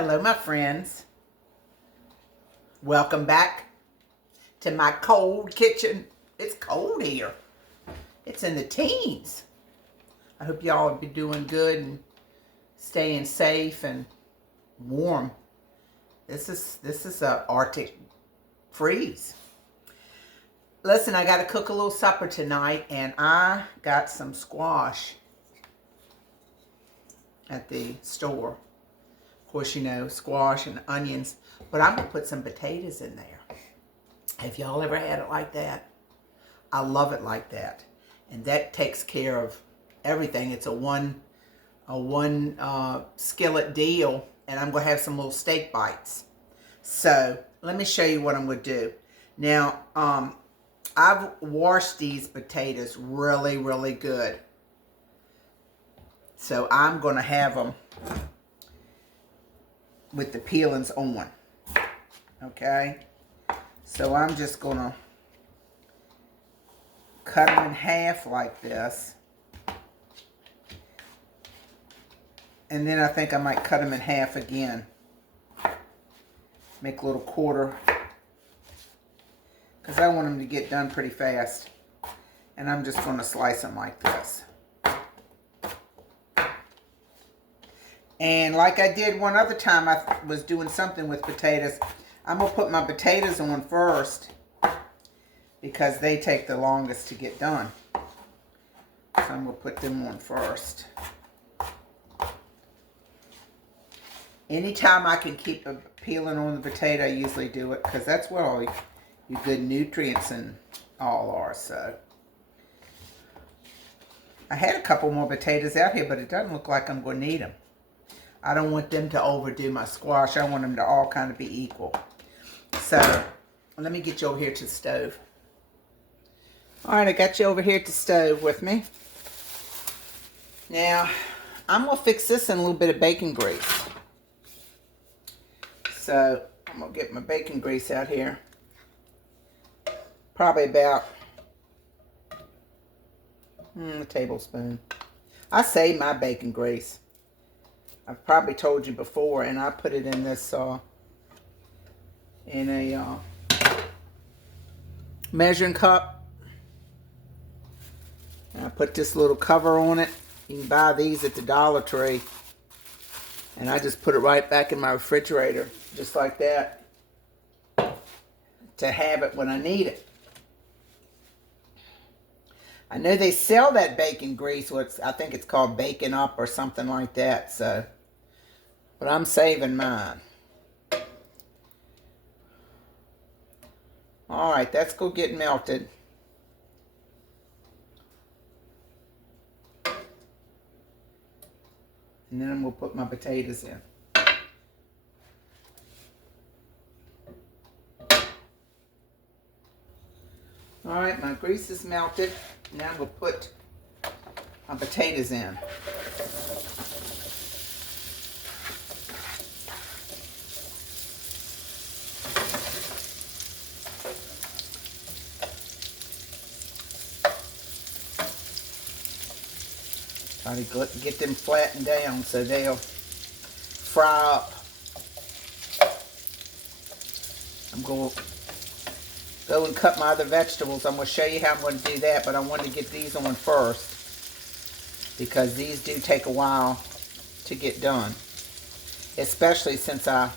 Hello, my friends. Welcome back to my cold kitchen. It's cold here. It's in the teens. I hope y'all be doing good and staying safe and warm. This is a Arctic freeze. Listen, I got to cook a little supper tonight, and I got some squash at the store. Of course, you know, squash and onions, but I'm going to put some potatoes in there. Have y'all ever had it like that? I love it like that. And that takes care of everything. It's a one skillet deal, and I'm going to have some little steak bites. So let me show you what I'm going to do. Now, I've washed these potatoes really, really good. So I'm going to have them with the peelings on. Okay? So I'm just going to cut them in half like this. And then I think I might cut them in half again. Make a little quarter. Because I want them to get done pretty fast. And I'm just going to slice them like this. And like I did one other time, I was doing something with potatoes. I'm going to put my potatoes on first because they take the longest to get done. So I'm going to put them on first. Anytime I can keep a peeling on the potato, I usually do it because that's where all your good nutrients and all are. So I had a couple more potatoes out here, but it doesn't look like I'm going to need them. I don't want them to overdo my squash. I want them to all kind of be equal. So, let me get you over here to the stove. Alright, I got you over here at the stove with me. Now, I'm going to fix this in a little bit of bacon grease. So, I'm going to get my bacon grease out here. Probably about a tablespoon. I save my bacon grease. I've probably told you before, and I put it in this in a measuring cup. And I put this little cover on it. You can buy these at the Dollar Tree. And I just put it right back in my refrigerator, just like that, to have it when I need it. I know they sell that bacon grease, I think it's called Bacon Up or something like that, so. But I'm saving mine. Alright, that's go get melted. And then I'm going to put my potatoes in. Alright, my grease is melted. Now I'm going to put my potatoes in. Try to get them flattened down so they'll fry up. I'm going to go and cut my other vegetables. I'm going to show you how I'm going to do that, but I wanted to get these on first because these do take a while to get done, especially since I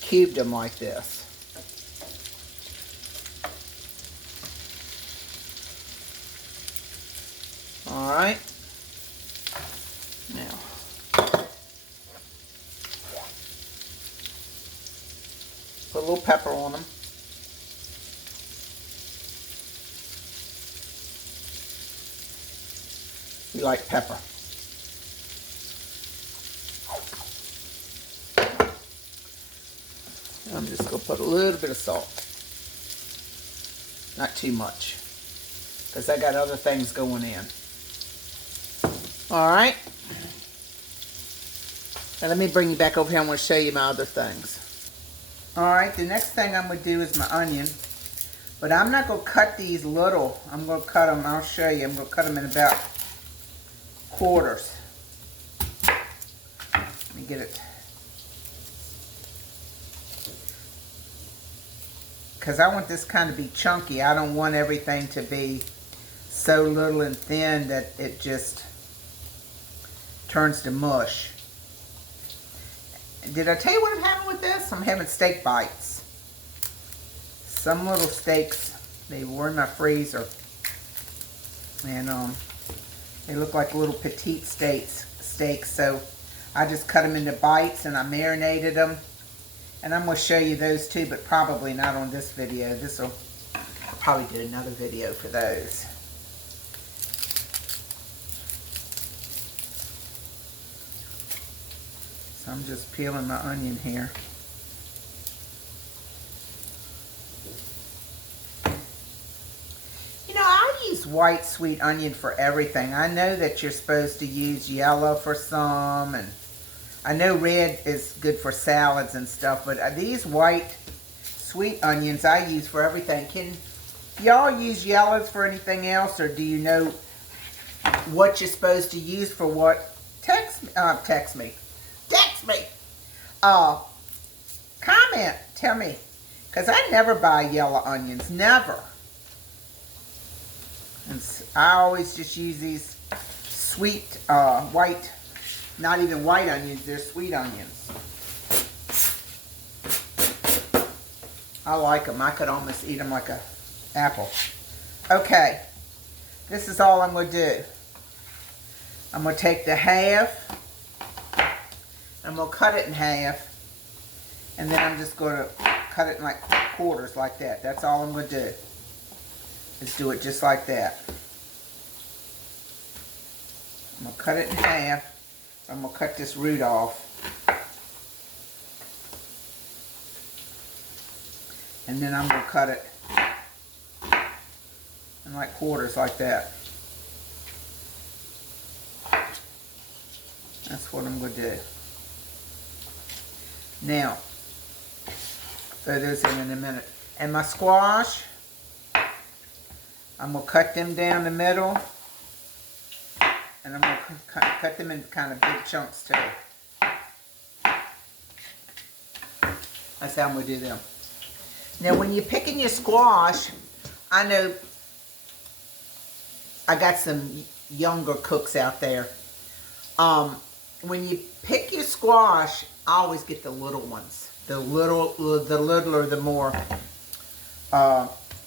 cubed them like this. Alright, now, put a little pepper on them. You like pepper. I'm just going to put a little bit of salt. Not too much, because I got other things going in. Alright. Now let me bring you back over here. I want to show you my other things. Alright, the next thing I'm going to do is my onion. But I'm not going to cut these little. I'm going to cut them, I'll show you. I'm going to cut them in about quarters. Let me get it. Because I want this kind of be chunky. I don't want everything to be so little and thin that it just turns to mush. Did I tell you what I'm having with this? I'm having steak bites. Some little steaks, they were in my freezer. And they look like little petite steaks. So I just cut them into bites and I marinated them. And I'm going to show you those too, but probably not on this video. I'll probably do another video for those. So I'm just peeling my onion here. You know, I use white sweet onion for everything. I know that you're supposed to use yellow for some, and I know red is good for salads and stuff, but these white sweet onions I use for everything. Can y'all use yellows for anything else, or do you know what you're supposed to use for what? Text me. Comment, tell me, because I never buy yellow onions, never. And I always just use these sweet white. Not even white onions, they're sweet onions. I like them. I could almost eat them like an apple. Okay, this is all I'm going to do. I'm going to take the half, I'm going to cut it in half, and then I'm just going to cut it in like quarters like that. That's all I'm going to do. Is do it just like that. I'm going to cut it in half. I'm going to cut this root off. And then I'm going to cut it in like quarters like that. That's what I'm going to do. Now, throw those in a minute. And my squash, I'm going to cut them down the middle. And I'm going to cut them in kind of big chunks too. That's how I'm going to do them. Now when you're picking your squash, I know I got some younger cooks out there. When you pick your squash, I always get the little ones. The littler, the more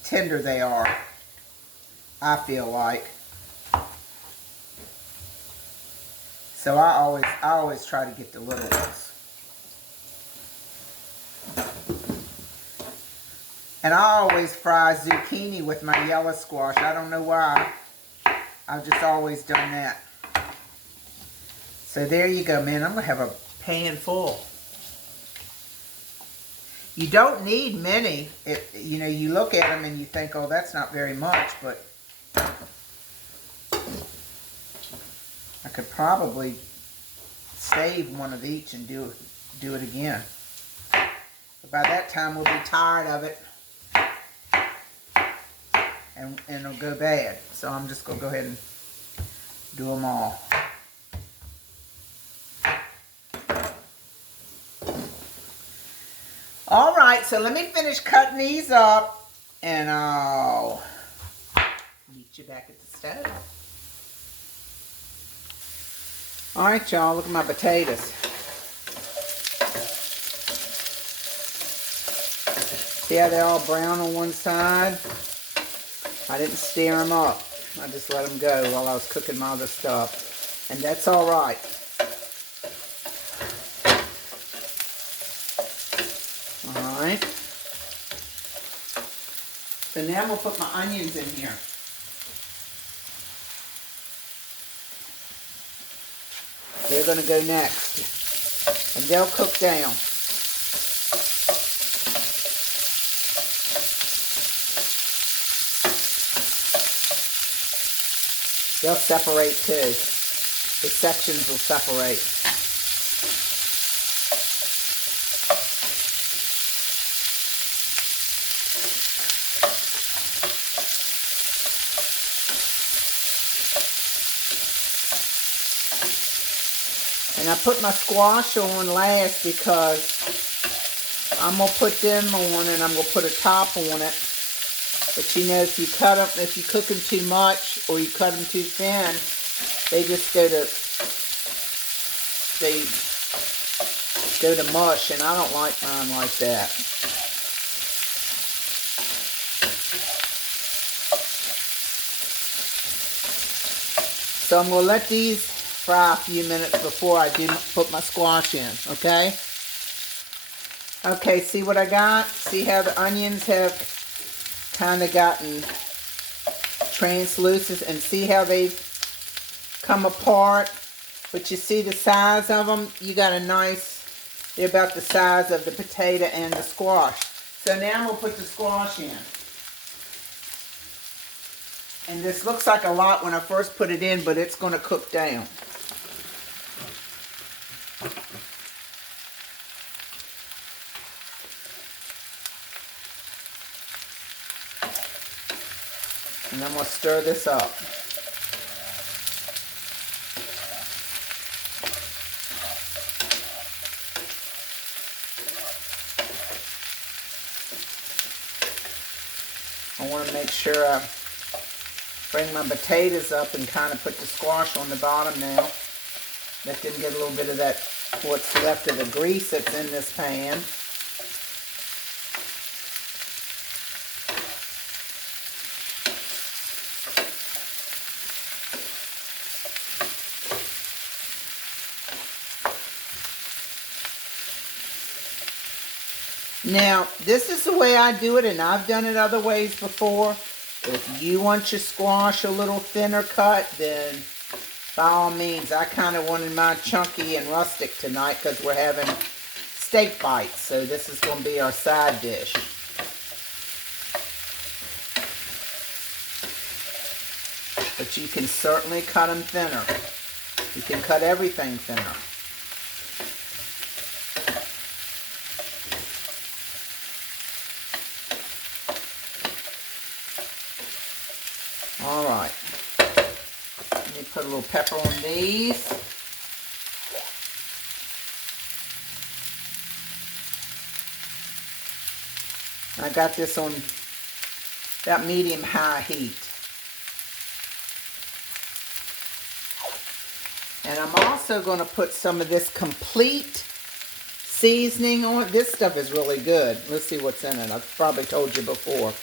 tender they are, I feel like. So I always try to get the little ones. And I always fry zucchini with my yellow squash. I don't know why. I've just always done that. So there you go, man. I'm going to have a pan full. You don't need many. You know, you look at them and you think, oh, that's not very much, but I could probably save one of each and do it again. But by that time, we'll be tired of it. And it'll go bad. So I'm just going to go ahead and do them all. All right, so let me finish cutting these up, and I'll meet you back at the stove. All right, y'all, look at my potatoes. See how they're all brown on one side? I didn't stir them up. I just let them go while I was cooking my other stuff. And that's all right. All right. So now I'm going to put my onions in here. They're going to go next. And they'll cook down. They'll separate too. The sections will separate. And I put my squash on last because I'm going to put them on and I'm going to put a top on it. But you know, if you cut them, if you cook them too much or you cut them too thin, they just go to mush, and I don't like mine like that. So I'm going to let these fry a few minutes before I do put my squash in, okay? Okay, see what I got? See how the onions have kind of gotten translucent, and see how they've come apart? But you see the size of them? You got a nice, they're about the size of the potato and the squash. So now I'm going to put the squash in. And this looks like a lot when I first put it in, but it's going to cook down. And I'm going to stir this up. I want to make sure I bring my potatoes up and kind of put the squash on the bottom now. Let them get a little bit of that, what's left of the grease that's in this pan. Now, this is the way I do it, and I've done it other ways before. If you want your squash a little thinner cut, then by all means. I kind of wanted mine chunky and rustic tonight because we're having steak bites. So this is going to be our side dish. But you can certainly cut them thinner. You can cut everything thinner. All right. Let me put a little pepper on these. I got this on that medium-high heat. And I'm also going to put some of this complete seasoning on. This stuff is really good. Let's see what's in it. I've probably told you before.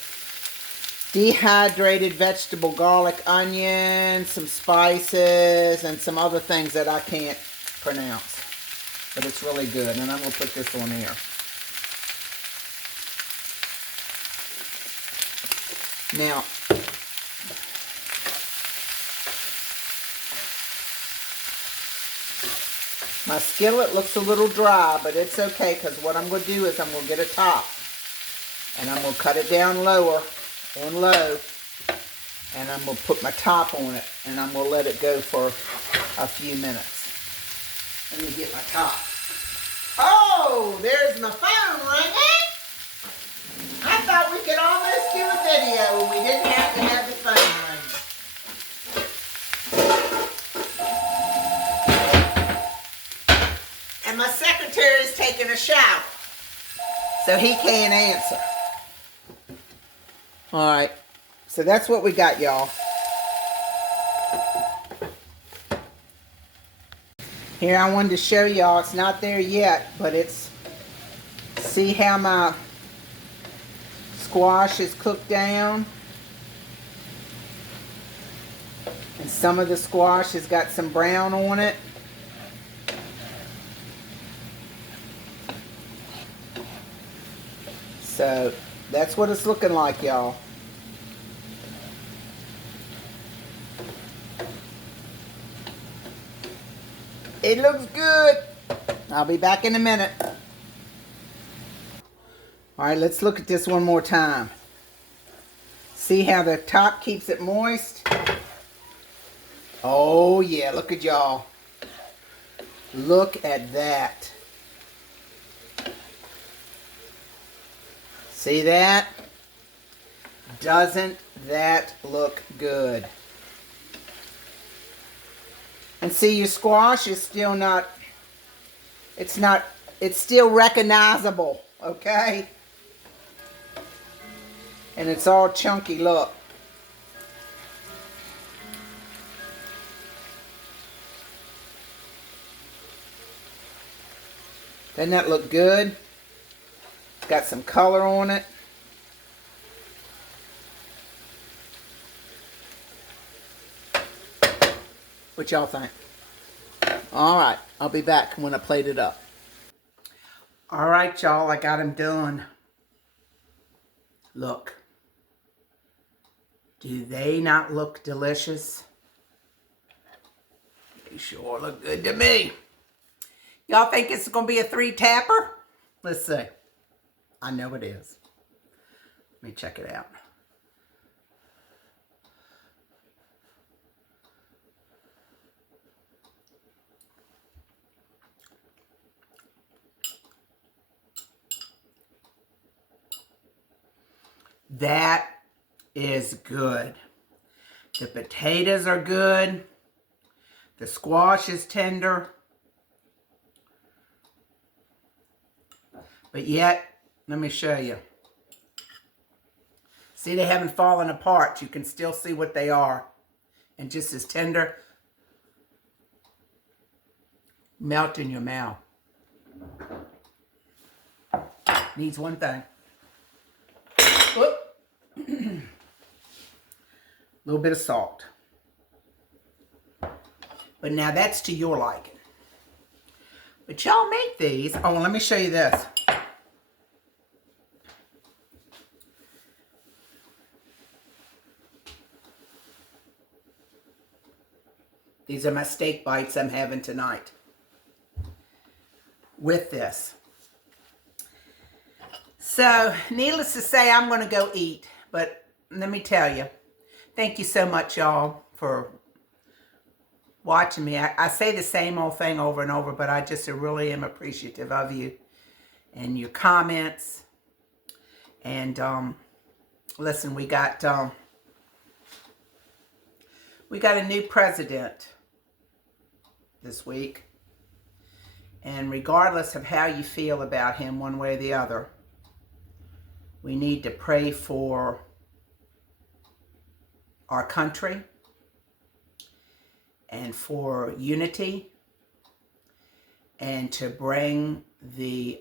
Dehydrated vegetable garlic, onion, some spices, and some other things that I can't pronounce. But it's really good. And I'm going to put this on here. Now, my skillet looks a little dry, but it's okay because what I'm going to do is I'm going to get a top. And I'm going to cut it down lower. On low, and I'm going to put my top on it, and I'm going to let it go for a few minutes. Let me get my top. Oh, there's my phone ringing. I thought we could almost do a video and we didn't have to have the phone ring. And my secretary's taking a shower, so he can't answer. Alright, so that's what we got, y'all. Here, I wanted to show y'all, it's not there yet, but it's, see how my squash is cooked down? And some of the squash has got some brown on it. So, that's what it's looking like, y'all. It looks good. I'll be back in a minute. Alright, let's look at this one more time. See how the top keeps it moist? Oh yeah, look at y'all. Look at that. See that? Doesn't that look good? And see, your squash is still not it's still recognizable, okay? And it's all chunky, look. Doesn't that look good? Got some color on it. What y'all think? All right, I'll be back when I plate it up. All right, y'all, I got them done. Look. Do they not look delicious? They sure look good to me. Y'all think it's going to be a 3-tapper? Let's see. I know it is. Let me check it out. That is good. The potatoes are good. The squash is tender. But yet, let me show you. See, they haven't fallen apart. You can still see what they are. And just as tender. Melt in your mouth. Needs one thing. Whoop. A little bit of salt. But now that's to your liking. But y'all make these. Oh, let me show you this. These are my steak bites I'm having tonight. With this. So, needless to say, I'm going to go eat. But let me tell you, thank you so much, y'all, for watching me. I say the same old thing over and over, but I just really am appreciative of you and your comments. And listen, we got a new president this week. And regardless of how you feel about him one way or the other, we need to pray for our country and for unity and to bring the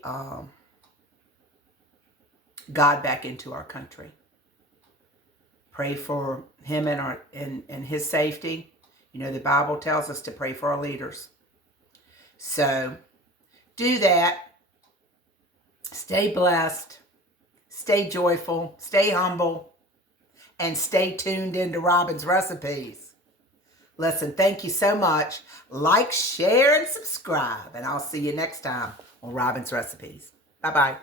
God back into our country. Pray for him and his safety. You know, the Bible tells us to pray for our leaders. So do that. Stay blessed. Stay joyful, stay humble, and stay tuned into Robin's recipes. Listen, thank you so much. Like, share, and subscribe, and I'll see you next time on Robin's Recipes. Bye-bye.